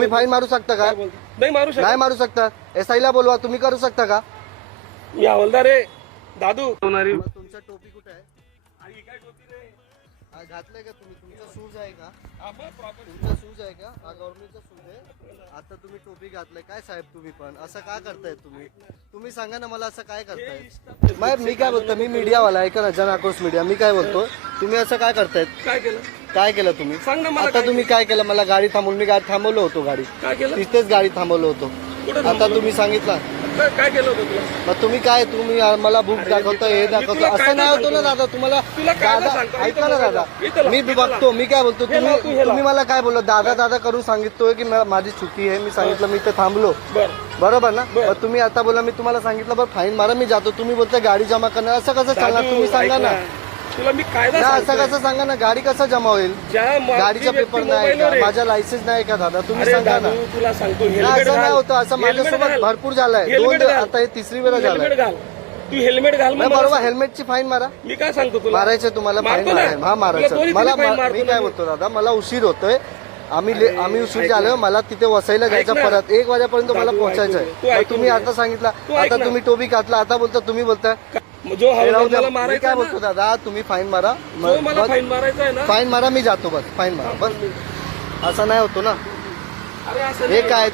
तुम्ही फाईन मारू शकता का? नाही मारू शकत. नाही मारू शकता. SI ला बोलवा. तुम्ही करू शकता का? मी हवालदार आहे दादू. मग तुमचा टोपी कुठे आहे? आई, काय टोपी रे? हा, घातलंय का तुम्ही? तुमचा शूज आहे का? हा, मग proper. तुमचा शूज आहे का? हा गव्हर्नमेंटचा शूज आहे. आता तुम्ही टोपी घातलाय. काय साहेब तुम्ही पण असं काय करताय तुम्ही? तुम्ही सांगा ना मला, असं काय करताय? मग मी काय बोलतो, मी मीडियावाला ऐका ना, जन आक्रोश मीडिया. मी काय बोलतो, तुम्ही असं काय करतायत? काय केलं? काय केलं तुम्ही? सांग ना मला. आता तुम्ही काय केलं? मला गाडी थांबवून, मी गाडी थांबवलं होतो, गाडी काय केलं? तिथेच गाडी थांबवलं होतो. कुठं आता तुम्ही सांगितलं. काय केलं होतं तुला? मग तुम्ही काय, तुम्ही मला बुक दाखवतो, हे दाखवतो, तुला असं कायदा नाही होतो ना सांगतो. दादा. तुम्हाला तुला कायदा दादा सांगतो. ऐका ना दादा, इथं मी बघतो. मी काय बोलतो, हे लाव तू, हे लाव. तुम्ही मला काय बोललो, दादा दादा करून सांगितलं की माझी चुकी आहे. मी सांगितलं मी इथे थांबलो, बरं. बरोबर ना? बरं. मग तुम्ही आता बोला, मी तुम्हाला सांगितलं बरं फाईन मारा, मी जातो. तुम्ही बोलता गाडी जमा करणार, असं कसं चालणार? दादू, तुम्ही सांगा ऐक ना. तुला मी कायदा ना असं सांगतोय. कसं सांगा ना, गाडी कसं जमा होईल? ज्या गाडीचा व्यक्ती पेपर नाही मोबाईलवर का? आहे. माझा लायसन्स नाही का दादा? तुम्ही अरे सांगा ना. दादू, तुला सांगतो ना, हेल्मेट असं नाही घाल. होतं. असं हेल्मेट माझ्यासोबत घाल. भरपूर झालंय. हेल्मेट घाल. आता हे तिसरी वेळा झालंय. हेल्मेट घाल. तू हेल्मेट घाल. मग नाही, मला बरोबर. सांग. हेल्मेटची फाईन मारा. मी काय सांगतो तुला? मारायचं तुम्हाला, फाईन मारतो ना. मारायचं. हा, तुला मारायचं दोन्ही मला. फाईन मारतो मी ना काय मी. बोलतो दादा, मला उशीर होतोय. आम्ही उशीर ऐक झालो. ना. मला तिथे वसईला जायचं, ऐक ना. परत 1 वाजेपर्यंत मला दादू, पोहोचायचं ऐकून घे. तू आहे. ऐकून तुम्ही घे. आता सांगितलं, तू ऐक आता ना. तुम्ही टोपी घातला, आता बोलता तुम्ही बोलताय जो हे राहू हवालदार द्या. मला मी मारायचा काय आहे बोलतो ना, दादा, तुम्ही फाईन मारा. जो मला फाईन मारायचा आहे ना. फाईन मारा, मी जातो. बस फाईन मारा, बस. असं नाही होतो ना. अरे असं हे नाही. काय,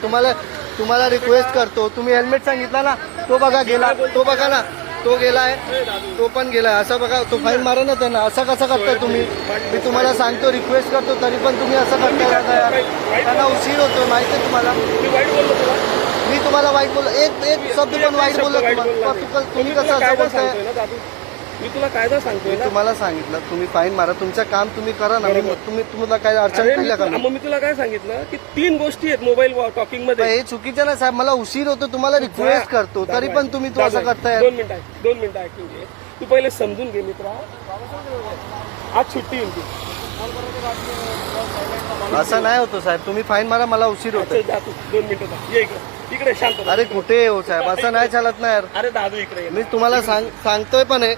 तुम्हाला रिक्वेस्ट करतो. तुम्ही हेल्मेट सांगितला ना, तो बघा गेला, तो बघा ना, तो गेलाय, तो पण गेलाय. असं बघा, तो फाईन मारा ना त्यांना. असं कसं करताय तुम्ही? मी तुम्हाला सांगतो, रिक्वेस्ट करतो, तरी पण तुम्ही असं करताय दादा यार. त्यांना उशीर होतोय, माहिती आहे तुम्हाला. मी वाईट बोललो तुला. मी तुम्हाला वाईट बोललो, एक शब्द पण वाईट बोललो तुम्हाला. तुम्ही कसं असं कायदा बोलताय? सांगतोय ना दादू. मी तुला कायदा सांगतोय मी ना. तुम्हाला सांगितलं, तुम्ही फाईन मारा, तुमचं काम तुम्ही करा ना. तुम्हाला काय अडचण अरे नाही का? मग मी तुला काय सांगितलं की 3 गोष्टी आहेत मोबाईल टॉकिंग मध्ये. हे चुकीचं ना साहेब, मला उशीर होतो, तुम्हाला रिक्वेस्ट करतो, तरी पण तुम्ही तो असं करताय. 2 मिनिटं ऐकून घे. तू पहिले समजून घे मित्रा. आज सुट्टी येईल ती. असं नाही होतो साहेब, तुम्ही फाईन मारा, मला उशीर होतो. चल जा तू 2 मिनिटं जा. ये इकडे शांत. अरे कुठे हो साहेब, असं नाही चालत ना यार. अरे दादू इकडे ये. मी तुम्हाला सांगतोय पण आहे.